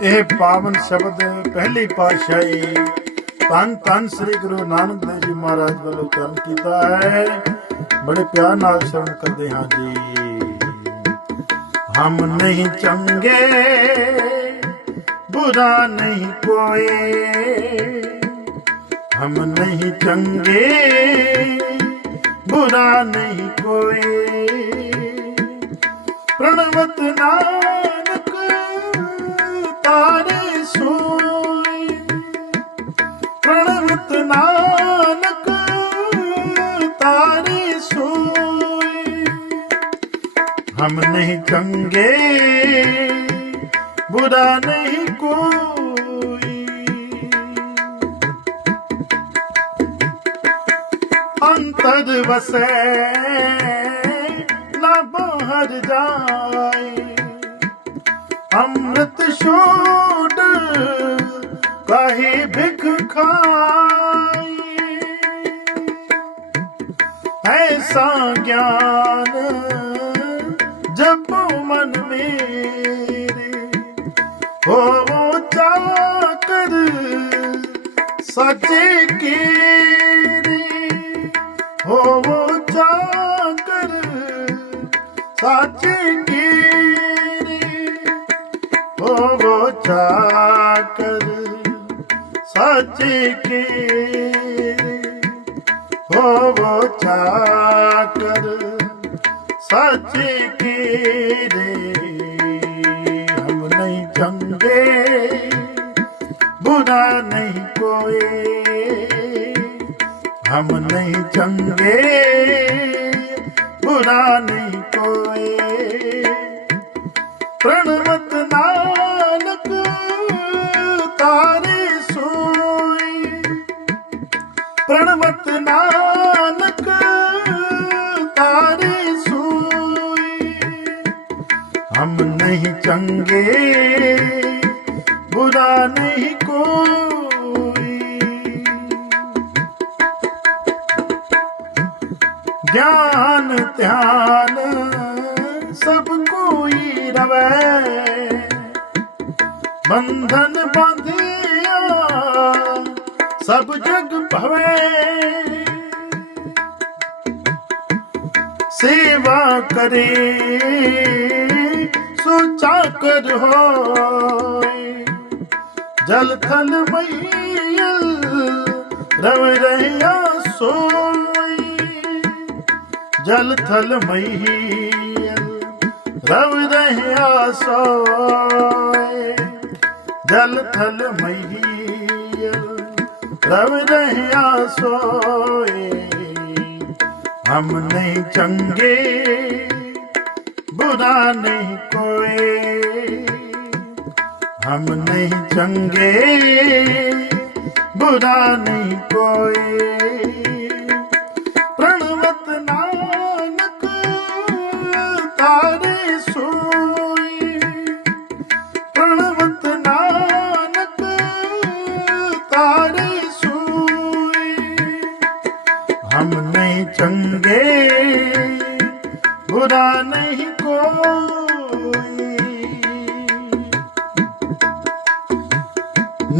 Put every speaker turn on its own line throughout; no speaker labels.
ਇਹ ਪਾਵਨ ਸ਼ਬਦ ਪਹਿਲੀ ਪਾਤਸ਼ਾਹੀ। ਤਨ ਤਨ ਸ੍ਰੀ ਗੁਰੂ ਨਾਨਕ ਦੇਵ ਜੀ ਮਹਾਰਾਜ ਵੱਲੋਂ ਕਰਨ ਕੀਤਾ ਹੈ। ਬੜੇ ਪਿਆਰ ਨਾਲ ਸ਼ਰਨ ਕਰਦੇ ਹਾਂ ਜੀ। ਹਮ ਨਹੀਂ ਚੰਗੇ, ਬੁਰਾ ਨਹੀਂ ਕੋਈ। ਹਮ ਨਹੀਂ ਚੰਗੇ, ਬੁਰਾ ਨਹੀਂ ਕੋਈ। ਪ੍ਰਣਵਤ ਨਾਮ हम नहीं चंगे बुरा नहीं कोई अंतर बसे न बाहर जाए अमृत छोड़ कहे भिख खाए ऐसा ज्ञान जपो ਮੇਰੀ ਹੋਵੋ ਚਾਕਰ ਸੱਚੇ ਕੀਰੀ। ਹੋਵੋ ਚਾਕਰ ਸੱਚੇ ਕੀਰੀ। ਹੋਵੋ ਚਾਕਰ ਸੱਚੇ ਕੀਰੀ। ਹੋਵੋ ਚਾਕਰ ਸੱਚੇ ਗੰਗੇ, ਬੁਰਾ ਨਹੀਂ ਕੋਈ। ਹਮ ਨਹੀਂ ਚੰਗੇ, ਬੁਰਾ ਨਹੀਂ ਕੋਈ। ਪ੍ਰਣਵਤ ਨਾਨਕ, ਤਾਰੇ ਸੋਈ। ਪ੍ਰਣਵਤ ਨਾਨਕ, ਤਾਰੇ ਸੋਈ। ਹਮ ਨਹੀਂ ਚੰਗੇ, ਬੁਰਾ ਨਹੀਂ ਕੋਈ। ਗਿਆਨ, ਧਿਆਨ ਸਭ ਕੋਈ ਰਵੇ। ਬੰਧਨ ਬੰਧਿਆ ਸਭ ਜਗ ਭਵੇ। ਸੇਵਾ ਕਰੇ ਨੂੰ ਚਾਕਰ ਹੋਏ। ਜਲ ਥਲ ਮਈਲ ਰਵ ਰਹਿਆ ਸੋਈ ਜਲ ਥਲ ਮਈਲ ਰਵ ਰਹਿਆ ਸੋਈ ਜਲ ਥਲ ਮਈਲ ਰਵ ਰਹਿਆ ਸੋਈ ਹਮ ਨਹੀਂ ਚੰਗੇ बुरा नहीं कोई हम नहीं चंगे बुरा नहीं कोई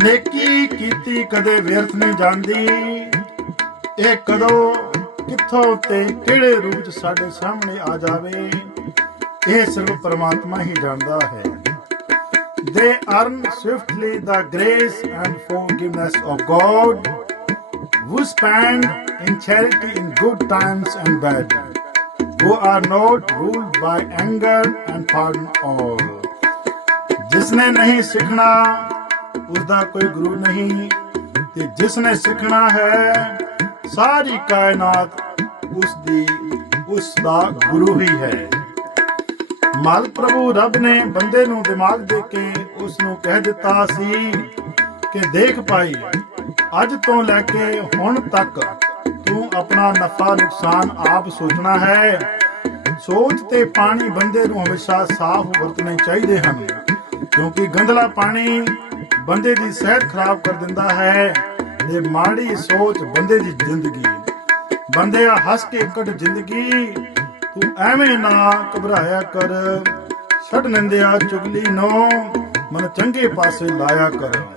ਨੇਕੀ ਕੀਤੀ ਕਦੇ ਵਿਅਰਥ ਨਹੀਂ ਜਾਂਦੀ ਇਹ ਕਦੋਂ ਕਿੱਥੋਂ ਤੇ ਕਿਹੜੇ ਰੂਪ ਚ ਸਾਡੇ ਸਾਹਮਣੇ ਆ ਜਾਵੇ ਇਹ ਸਿਰਫ ਪਰਮਾਤਮਾ ਹੀ ਜਾਣਦਾ ਹੈ they earn swiftly the grace and forgiveness of God who spend in charity in good times and bad who are not ruled by anger and pardon all ਜਿਸਨੇ ਨਹੀਂ ਸਿੱਖਣਾ ਉਸ ਦਾ ਕੋਈ ਗੁਰੂ ਨਹੀਂ। ਤੇ ਜਿਸਨੇ ਸਿੱਖਣਾ ਹੈ, ਸਾਰੀ ਕਾਇਨਾਤ ਉਸ ਦੀ ਉਸ ਦਾ ਗੁਰੂ ਹੀ ਹੈ। ਮਾਲਕ ਪ੍ਰਭੂ ਰੱਬ ਨੇ ਬੰਦੇ ਨੂੰ ਦਿਮਾਗ ਦੇ ਕੇ ਉਸ ਨੂੰ ਕਹਿ ਦਿੱਤਾ ਸੀ ਕਿ ਦੇਖ ਭਾਈ, ਅੱਜ ਤੋਂ ਲੈ ਕੇ ਹੁਣ ਤੱਕ ਤੂੰ ਆਪਣਾ ਨਫਾ ਨੁਕਸਾਨ ਆਪ ਸੋਚਣਾ ਹੈ। ਸੋਚ ਤੇ ਪਾਣੀ ਬੰਦੇ ਨੂੰ ਹਮੇਸ਼ਾ ਸਾਫ਼ ਵਰਤਣੇ ਚਾਹੀਦੇ ਹਨ, ਕਿਉਂਕਿ ਗੰਦਲਾ ਪਾਣੀ ਬੰਦੇ ਦੀ ਸਿਹਤ ਖਰਾਬ ਕਰ ਦਿੰਦਾ ਹੈ। ਤੇ ਮਾੜੀ ਸੋਚ ਬੰਦੇ ਦੀ ਜ਼ਿੰਦਗੀ। ਬੰਦੇ ਆ ਹੱਸ ਕੇ ਕੱਢ ਜ਼ਿੰਦਗੀ। ਤੂੰ ਐਵੇਂ ਨਾ ਘਬਰਾਇਆ ਕਰ। ਛੱਡ ਨਿੰਦਿਆ ਚੁਗਲੀ ਨੂੰ। ਮਨ ਚੰਗੇ ਪਾਸੇ ਲਾਇਆ ਕਰੋ।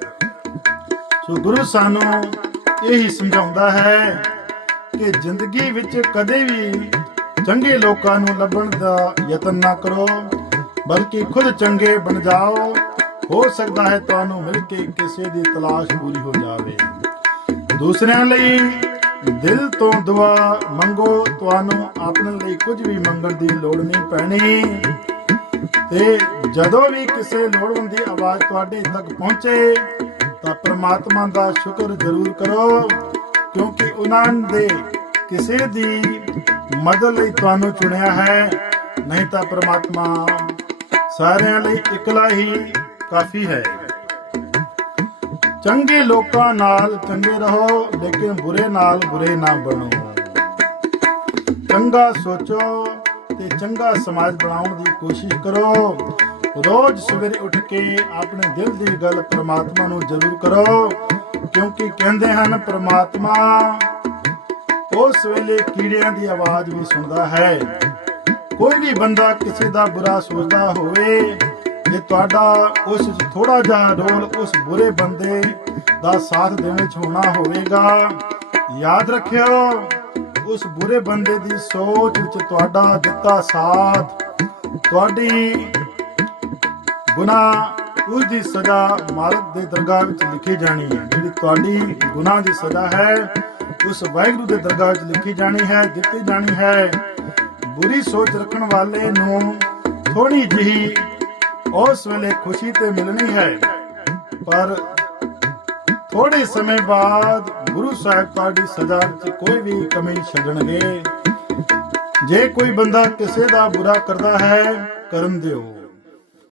ਸੋ ਗੁਰੂ ਸਾਨੂੰ ਇਹੀ ਸਮਝਾਉਂਦਾ ਹੈ ਕਿ ਜ਼ਿੰਦਗੀ ਵਿੱਚ ਕਦੇ ਵੀ ਚੰਗੇ ਲੋਕਾਂ ਨੂੰ ਲੱਭਣ ਦਾ ਯਤਨ ਨਾ ਕਰੋ, ਬਲਕਿ ਖੁਦ ਚੰਗੇ ਬਣ ਜਾਓ। ਹੋ ਸਕਦਾ ਹੈ ਤੁਹਾਨੂੰ ਮਿਲ ਕੇ ਕਿਸੇ ਦੀ ਤਲਾਸ਼ ਪੂਰੀ ਹੋ ਜਾਵੇ। ਦੂਸਰਿਆਂ ਲਈ ਦਿਲ ਤੋਂ ਦੁਆ ਮੰਗੋ, ਤੁਹਾਨੂੰ ਆਪਣੇ ਲਈ ਕੁਝ ਵੀ ਮੰਗਣ ਦੀ ਲੋੜ ਨਹੀਂ ਪੈਣੀ। ਤੇ ਜਦੋਂ ਵੀ ਕਿਸੇ ਲੋੜਵੰਦ ਦੀ ਆਵਾਜ਼ ਤੁਹਾਡੇ ਤੱਕ ਪਹੁੰਚੇ, ਤਾਂ ਪ੍ਰਮਾਤਮਾ ਦਾ ਸ਼ੁਕਰ ਜ਼ਰੂਰ ਕਰੋ, ਕਿਉਂਕਿ ਉਹਨਾਂ ਦੇ ਕਿਸੇ ਦੀ ਮਦਦ ਲਈ ਤੁਹਾਨੂੰ ਚੁਣਿਆ ਹੈ। ਨਹੀਂ ਤਾਂ ਪ੍ਰਮਾਤਮਾ ਸਾਰਿਆਂ ਲਈ ਇਕਲਾ ਹੀ ਕਾਫੀ ਹੈ। ਚੰਗੇ ਲੋਕਾਂ ਨਾਲ ਚੰਗੇ ਰਹੋ, ਲੇਕਿਨ ਬੁਰੇ ਨਾਲ ਬੁਰੇ ਨਾ ਬਣੋ। ਚੰਗਾ ਸੋਚੋ ਤੇ ਚੰਗਾ ਸਮਾਜ ਬਣਾਉਣ ਦੀ ਕੋਸ਼ਿਸ਼ ਕਰੋ। ਰੋਜ਼ ਸਵੇਰੇ ਉੱਠ ਕੇ ਆਪਣੇ ਦਿਲ ਦੀ ਗੱਲ ਪ੍ਰਮਾਤਮਾ ਨੂੰ ਜ਼ਰੂਰ ਕਰੋ, ਕਿਉਂਕਿ ਕਹਿੰਦੇ ਹਨ, ਪ੍ਰਮਾਤਮਾ ਉਸ ਵੇਲੇ ਕੀੜਿਆਂ ਦੀ ਆਵਾਜ਼ ਵੀ ਸੁਣਦਾ ਹੈ। ਕੋਈ ਵੀ ਬੰਦਾ ਕਿਸੇ ਦਾ ਬੁਰਾ ਸੋਚਦਾ ਹੋਵੇ ਜੇ ਤੁਹਾਡਾ ਉਸ ਵਿੱਚ ਥੋੜਾ ਜਿਹਾ ਰੋਲ ਉਸ ਬੁਰੇ ਬੰਦੇ ਦਾ ਸਾਥ ਦੇਣ ਵਿੱਚ ਹੋਣਾ ਹੋਵੇਗਾ। ਯਾਦ ਰੱਖਿਓ, ਉਸ ਬੁਰੇ ਬੰਦੇ ਦੀ ਸੋਚ ਵਿੱਚ ਤੁਹਾਡਾ ਦਿੱਤਾ ਸਾਥ, ਤੁਹਾਡੀ ਗੁਨਾਹ, ਉਸ ਦੀ ਸਜ਼ਾ ਮਾਲਕ ਦੇ ਦਰਗਾਹ ਵਿੱਚ ਲਿਖੀ ਜਾਣੀ ਹੈ। ਜਿਹੜੀ ਤੁਹਾਡੀ ਗੁਨਾਹ ਦੀ ਸਜ਼ਾ ਹੈ, ਉਸ ਵਾਹਿਗੁਰੂ ਦੇ ਦਰਗਾਹ ਵਿੱਚ ਲਿਖੀ ਜਾਣੀ ਹੈ, ਦਿੱਤੀ ਜਾਣੀ ਹੈ। ਬੁਰੀ ਸੋਚ ਰੱਖਣ ਵਾਲੇ ਨੂੰ ਥੋੜੀ ਜਿਹੀ ਉਸ ਵੇਲੇ ਖੁਸ਼ੀ ਤੇ ਮਿਲਣੀ ਹੈ। ਪਰ ਥੋੜੇ ਸਮੇਂ ਬਾਅਦ ਗੁਰੂ ਸਾਹਿਬ ਤੁਹਾਡੀ ਸਜ਼ਾ ਚ ਕੋਈ ਵੀ ਕਮੀ ਛੱਡਣਗੇ। ਜੇ ਕੋਈ ਬੰਦਾ ਕਿਸੇ ਦਾ ਬੁਰਾ ਕਰਦਾ ਹੈ, ਕਰਨ ਦਿਓ।